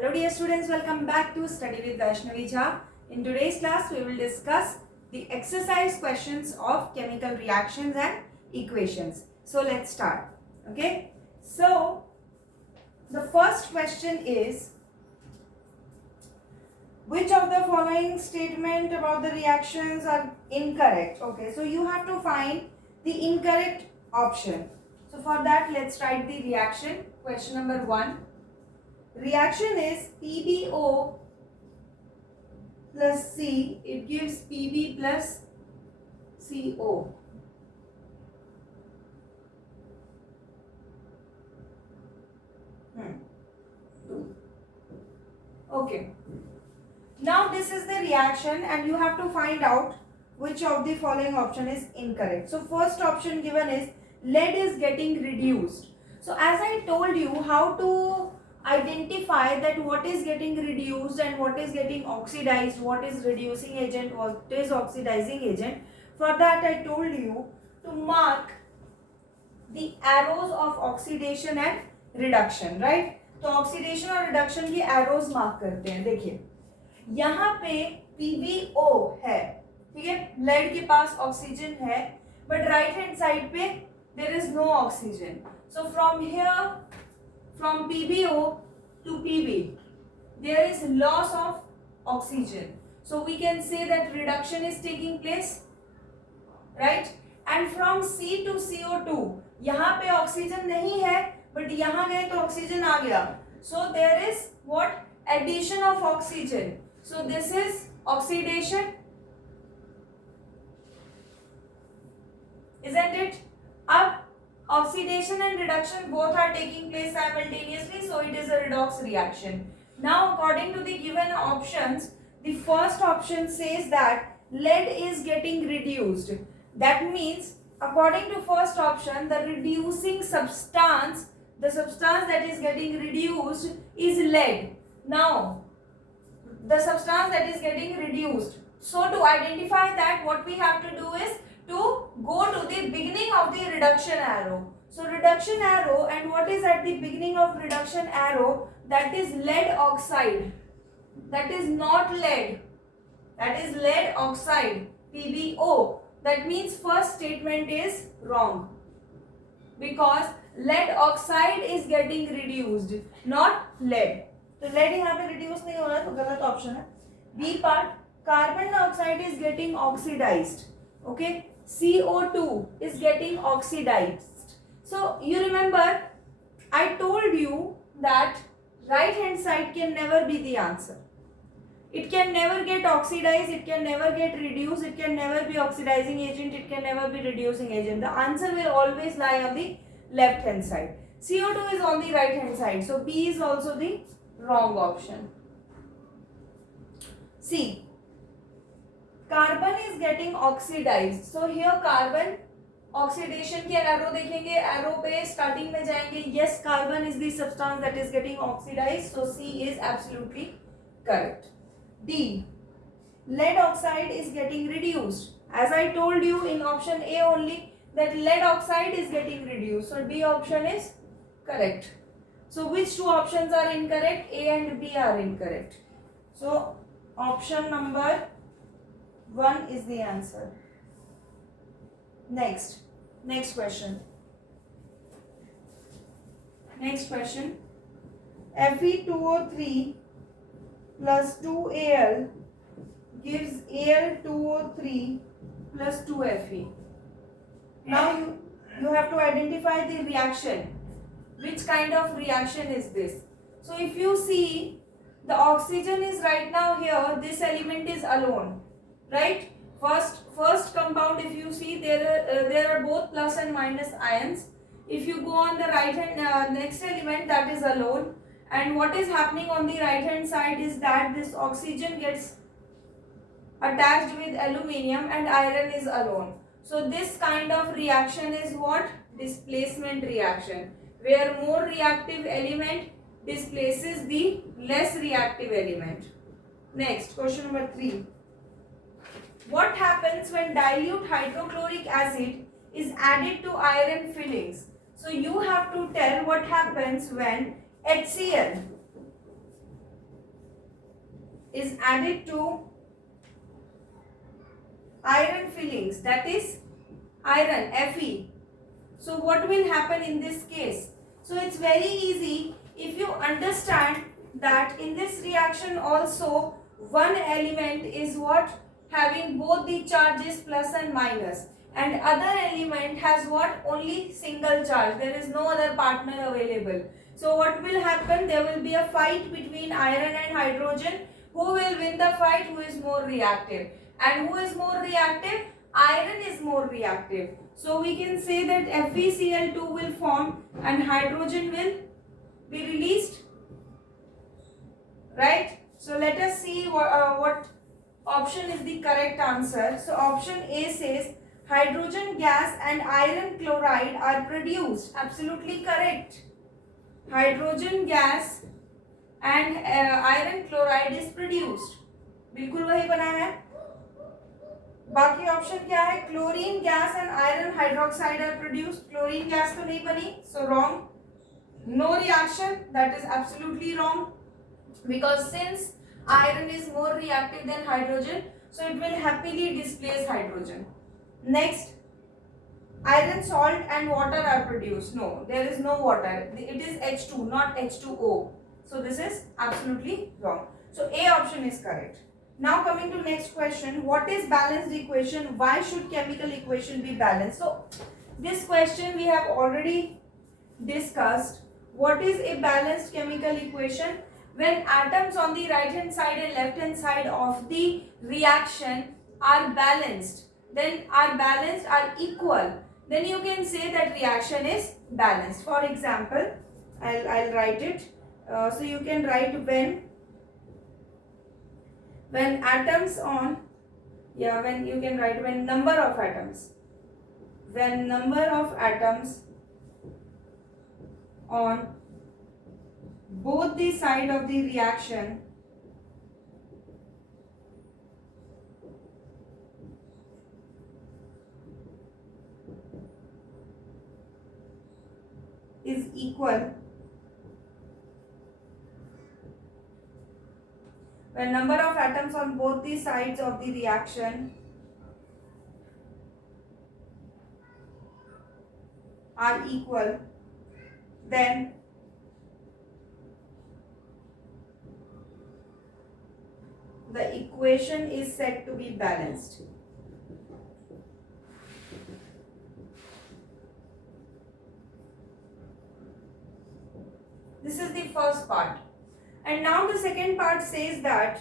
Hello dear students, welcome back to Study with Vaishnavi Jha. In today's class, we will discuss the exercise questions of chemical reactions and equations. So let's start. Okay. So the first question is, which of the following statement about the reactions are incorrect? Okay, so you have to find the incorrect option. So for that, let's write the reaction. Question number 1. Reaction is PbO plus C. It gives Pb plus CO. Okay. Now this is the reaction and you have to find out which of the following option is incorrect. So first option given is lead is getting reduced. So as I told you how to identify that what is getting reduced and what is getting oxidized, what is reducing agent, what is oxidizing agent. For that I told you to mark the arrows of oxidation and reduction, right? तो oxidation और reduction की arrows mark करते हैं. देखिए यहाँ पे PbO है, ठीक है, लेड के पास ऑक्सीजन है, बट राइट हैंड साइड पे there is no oxygen. So from here, from PbO to Pb, there is loss of oxygen. So we can say that reduction is taking place, right? And from C to CO2, यहाँ पे oxygen नहीं है, but यहाँ गए तो oxygen आ गया. So there is what? Addition of oxygen. So this is oxidation, isn't it? अब oxidation and reduction both are taking place simultaneously, so it is a redox reaction. Now according to the given options, the first option says that lead is getting reduced. That means according to first option, the reducing substance, the substance that is getting reduced is lead. Now the substance that is getting reduced, so to identify that, what we have to do is to go to the beginning of the reduction arrow. So reduction arrow, and what is at the beginning of reduction arrow? That is lead oxide. That is not lead. That is lead oxide, PbO. That means first statement is wrong, because lead oxide is getting reduced, not lead. तो lead यहाँ पे reduce नहीं हो रहा है, तो गलत option है. B part, carbon dioxide is getting oxidized. Okay, CO2 is getting oxidized. So you remember I told you that right hand side can never be the answer. It can never get oxidized, it can never get reduced, it can never be oxidizing agent, it can never be reducing agent. The answer will always lie on the left hand side. CO2 is on the right hand side, so B is also the wrong option. C, carbon is getting oxidized. So here carbon oxidation के arrow देखेंगे, arrow पे starting में जाएंगे. Yes, carbon is the substance that is getting oxidized, so C is absolutely correct. D, lead oxide is getting reduced. As I told you in option A only, that lead oxide is getting reduced, so D option is correct. So which two options are incorrect? A and B are incorrect. So option number 1 is the answer. Next question. Next question. Fe2O3 plus 2Al gives Al2O3 plus 2Fe. Now you have to identify the reaction. Which kind of reaction is this? So if you see, the oxygen is right now here, this element is alone, right? First compound, if you see, there are both plus and minus ions. If you go on the right hand, next element, that is alone. And what is happening on the right hand side is that this oxygen gets attached with aluminium and iron is alone. So this kind of reaction is what? Displacement reaction, where more reactive element displaces the less reactive element. Next, question number 3. What happens when dilute hydrochloric acid is added to iron fillings? So you have to tell what happens when HCl is added to iron fillings, that is iron Fe. So what will happen in this case? So it's very easy if you understand that in this reaction also one element is what? Having both the charges plus and minus, and other element has what? Only single charge. There is no other partner available. So what will happen? There will be a fight between iron and hydrogen. Who will win the fight? Who is more reactive? And who is more reactive? Iron is more reactive. So we can say that FeCl2 will form and hydrogen will be released, right? So let us see what option is the correct answer. So option A says hydrogen gas and iron chloride are produced. Absolutely correct. Hydrogen gas and iron chloride is produced. बिल्कुल वही बना है. बाकी option क्या है? Chlorine gas and iron hydroxide are produced. Chlorine gas तो नहीं बनी, so wrong. No reaction, that is absolutely wrong, because since iron is more reactive than hydrogen, so it will happily displace hydrogen. Next, iron salt and water are produced. No, there is no water. It is H2, not H2O. So this is absolutely wrong. So A option is correct. Now coming to next question, what is balanced equation? Why should chemical equation be balanced? So this question we have already discussed. What is a balanced chemical equation? When atoms on the right hand side and left hand side of the reaction are balanced, are equal, then you can say that reaction is balanced. For example, I'll write it. So you can write when atoms on, when you can write when number of atoms on both the side of the reaction is equal, when number of atoms on both the sides of the reaction are equal, then the equation is said to be balanced. This is the first part. And now the second part says that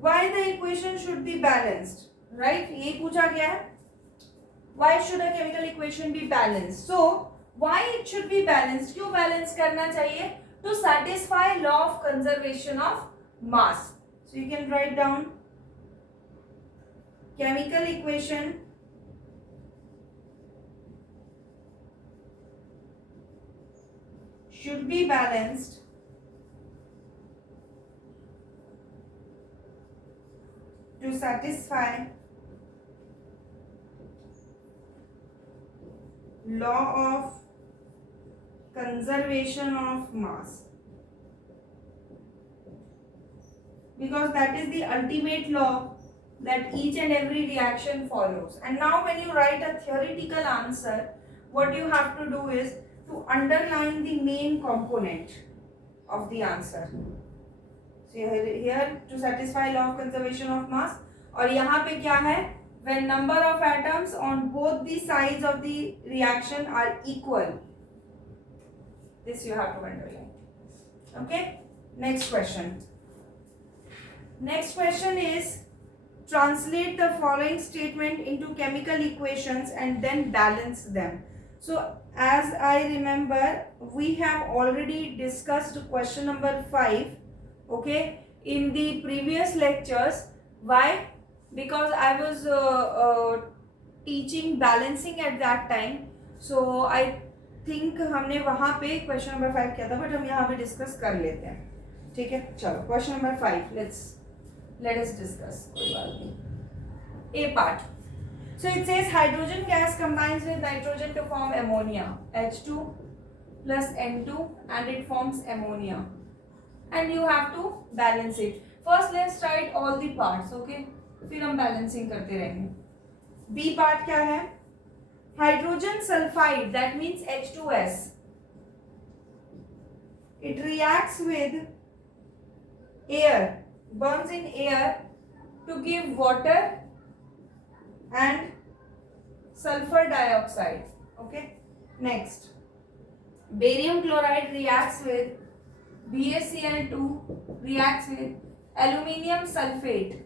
why the equation should be balanced, right? ये पूछा गया है. Why should a chemical equation be balanced? So why it should be balanced? क्यों balance करना चाहिए? To satisfy law of conservation of mass. So you can write down chemical equation should be balanced to satisfy law of conservation of mass, because that is the ultimate law that each and every reaction follows. And now when you write a theoretical answer, what you have to do is to underline the main component of the answer. So here to satisfy law of conservation of mass, और यहाँ पे क्या है? When number of atoms on both the sides of the reaction are equal. This you have to underline. Okay? Next question. Next question is translate the following statement into chemical equations and then balance them. So as I remember, we have already discussed question number 5, okay, in the previous lectures. Why? Because I was teaching balancing at that time. So I think हमने वहाँ पे question number 5 किया था, but हम यहाँ पे discuss कर लेते हैं. ठीक है, चलो question number 5 let us discuss. कोई बात नहीं. A part. So it says hydrogen gas combines with nitrogen to form ammonia, H2 plus N2, and it forms ammonia. And you have to balance it. First let's write all the parts, okay, फिर हम balancing करते रहेंगे. B part क्या है? Hydrogen sulphide, that means H2S. It reacts with air, burns in air to give water and sulfur dioxide. Okay. Next, barium chloride reacts with BaCl2, reacts with aluminium sulfate,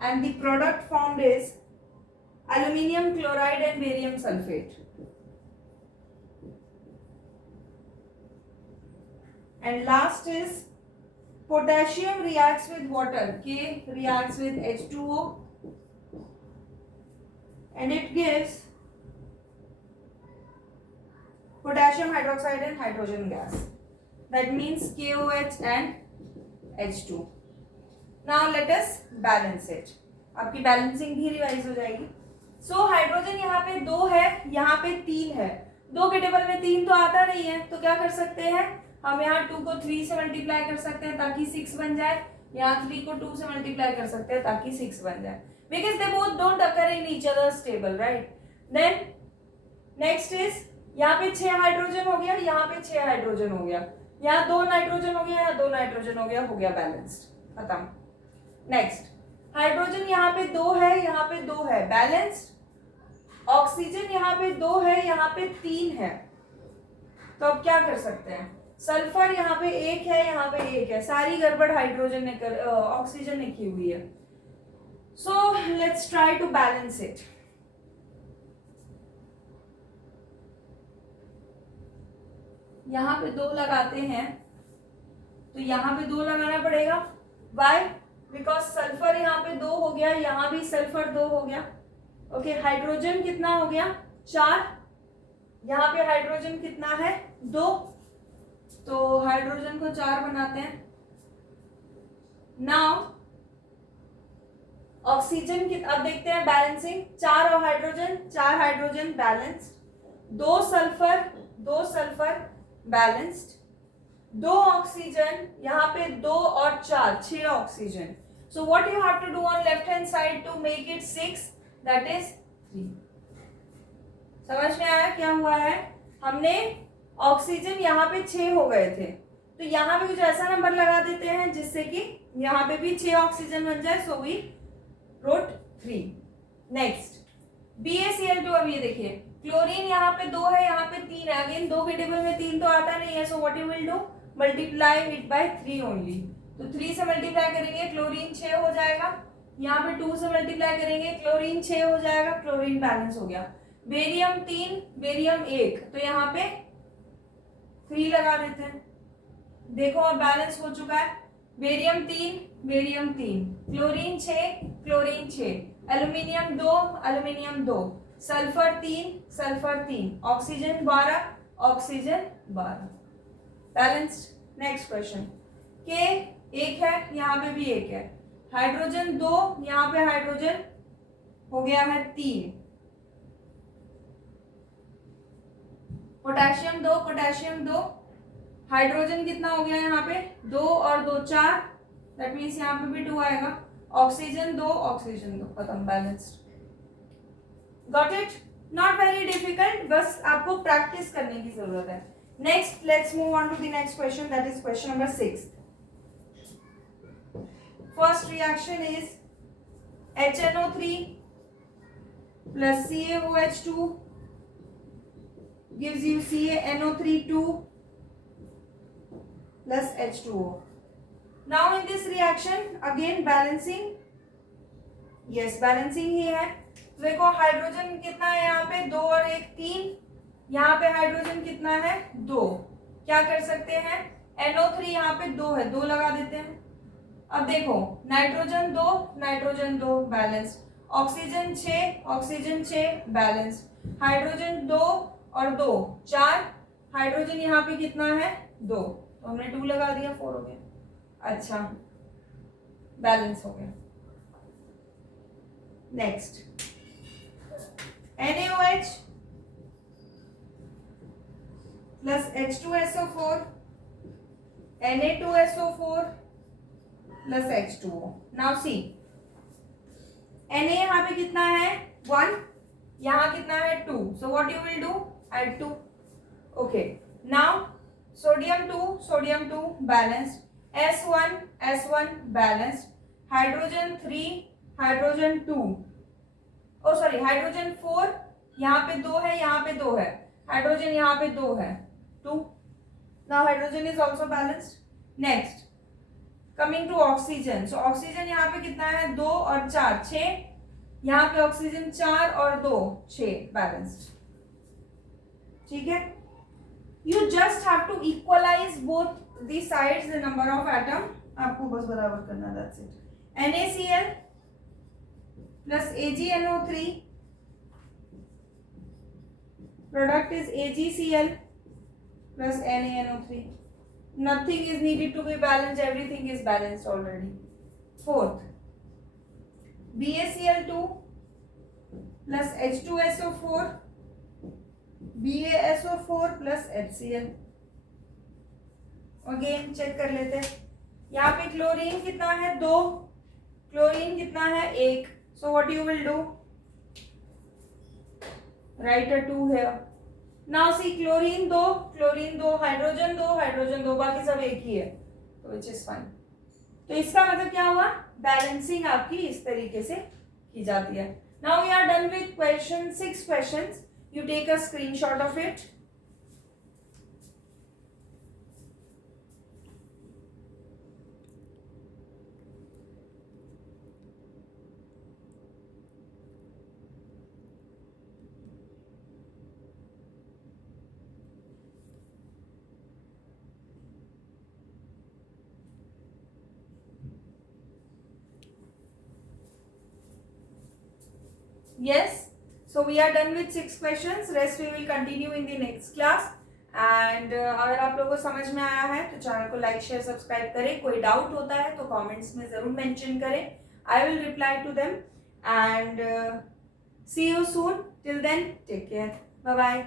and the product formed is aluminium chloride and barium sulfate. And last is potassium reacts with water. K reacts with H2O and it gives potassium hydroxide and hydrogen gas. That means KOH and H2. Now let us balance it. आपकी balancing भी revise हो जाएगी. So hydrogen यहाँ पे 2 है, यहाँ पे 3 है. 2 के टेबल में 3 तो आता नहीं है, तो क्या कर सकते हैं हम? यहाँ 2 को 3 से मल्टीप्लाई कर सकते हैं ताकि 6 बन जाए. यहाँ 3 को 2 से मल्टीप्लाई कर सकते हैं ताकि 6 बन जाए. Because they both don't occur in each others table, right. Then next is यहाँ पे 6 हाइड्रोजन हो गया, यहाँ पे 6 हाइड्रोजन हो गया, यहाँ 2 नाइट्रोजन हो गया, यहाँ 2 नाइट्रोजन हो गया बैलेंस्ड, खत्म. नेक्स्ट, हाइड्रोजन यहाँ पे 2 है, यहाँ पे 2 है, बैलेंस्ड. ऑक्सीजन यहाँ पे 2 है, यहाँ पे 3 है. तो अब क्या कर सकते हैं? सल्फर यहाँ पे 1 है, यहाँ पे 1 है, सारी गड़बड़ हाइड्रोजन ने ऑक्सीजन ने की हुई है. So let's try to balance it. यहाँ पे 2 लगाते हैं तो यहाँ पे 2 लगाना पड़ेगा. वाई? बिकॉज सल्फर यहाँ पे 2 हो गया, यहाँ भी सल्फर 2 हो गया. ओके, हाइड्रोजन कितना हो गया? 4. यहाँ पे हाइड्रोजन कितना है? 2. तो हाइड्रोजन को 4 बनाते हैं. नाउ ऑक्सीजन की अब देखते हैं बैलेंसिंग. 4 और hydrogen, 4 hydrogen balanced, 2 sulphur balanced, 2 oxygen, यहाँ पे 2 और 4, 6 oxygen. So what you have to do on left hand side to make it 6, that is 3. समझ में आया क्या हुआ है? हमने ऑक्सीजन यहाँ पे 6 हो गए थे, तो यहाँ पे कुछ ऐसा नंबर लगा देते हैं जिससे कि यहाँ पे भी 6 ऑक्सीजन बन जाए. So we wrote 3. Next, BaCl2. अब ये देखिए, क्लोरीन यहाँ पे 2 है, यहाँ पे 3 है. अगेन 2 के टेबल में 3 तो आता नहीं है. सो what you will do? Multiply it by 3 only. तो 3 से मल्टीप्लाई करेंगे, क्लोरीन 6 हो जाएगा. यहाँ पे 2 से मल्टीप्लाई करेंगे, क्लोरीन 6 हो जाएगा. क्लोरीन बैलेंस हो गया. बेरियम 3, बेरियम 1, तो यहाँ पे 3 लगा देते हैं. देखो अब बैलेंस हो चुका है. Barium 3, barium 3, chlorine 6, chlorine 6, aluminium 2, aluminium 2, sulphur 3, sulphur 3, oxygen 12, oxygen 12, balanced. Next question. के 1 है, यहाँ पे भी 1 है. हाइड्रोजन 2, यहाँ पे हाइड्रोजन हो गया है 3. पोटेशियम 2, पोटेशियम 2, हाइड्रोजन कितना हो गया यहाँ पे? 2 और 2 4, दैट मीन्स यहाँ पे भी 2 आएगा. ऑक्सीजन 2, ऑक्सीजन 2, खत्म, balanced. Got it? Not very difficult, बस आपको प्रैक्टिस करने की जरूरत है. Next, let's move on to the next question, that is question number 6. First reaction is HNO3 plus CaOH2 gives you CaNO3 2 plus H2O. Now in this reaction again balancing, yes balancing ही है. देखो hydrogen कितना है यहाँ पे? 2 और 1 3. यहाँ पे hydrogen कितना है? 2. क्या कर सकते हैं? NO3 यहाँ पे 2 है, 2 लगा देते हैं. अब देखो nitrogen 2, nitrogen 2 balanced, oxygen 6, oxygen 6 balanced, hydrogen 2 और 2 4, हाइड्रोजन यहाँ पे कितना है? 2, तो हमने 2 लगा दिया, 4 हो गया. अच्छा, बैलेंस हो गया. Next, NaOH plus H2SO4, Na2SO4 plus H2O. Now see Na यहाँ पे कितना है 1, यहाँ कितना है 2. So what you will do, add 2. Okay, now sodium 2 balanced, S1 balanced, hydrogen 3 hydrogen 2, oh sorry hydrogen 4, यहाँ पे 2 है, यहाँ पे 2 है, हाइड्रोजन यहाँ पे 2 है 2. Now hydrogen is also balanced. Next coming to oxygen. So oxygen यहाँ पे कितना है 2 और 4 6, यहाँ पे ऑक्सीजन 4 और 2 6 बैलेंस्ड. ठीक है, you just have to equalize both the sides the number of atom, आपको बस बराबर करना, दैट्स इट. NaCl प्लस AgNO3 product is AgCl plus NaNO3. Nothing is needed to be balanced, everything is balanced already. Fourth, BaCl2 plus H2SO4 BaSO4 plus HCl. Again check कर लेते हैं. यहाँ पे क्लोरीन कितना है 2, क्लोरीन कितना है 1. सो what you will do, right a 2 here. Now see chlorine 2 hydrogen 2 बाकी सब एक ही है, तो विच इज फाइन. तो इसका मतलब क्या हुआ, बैलेंसिंग आपकी इस तरीके से की जाती है. Now we are done with question 6 questions. You take a screenshot of it. Yes, so we are done with 6 questions. Rest we will continue in the next class. And अगर आप लोगों को समझ में आया है तो चैनल को लाइक शेयर सब्सक्राइब करें. कोई डाउट होता है तो कमेंट्स में जरूर मेंशन करें. I will reply to them. And see you soon. Till then take care. Bye bye.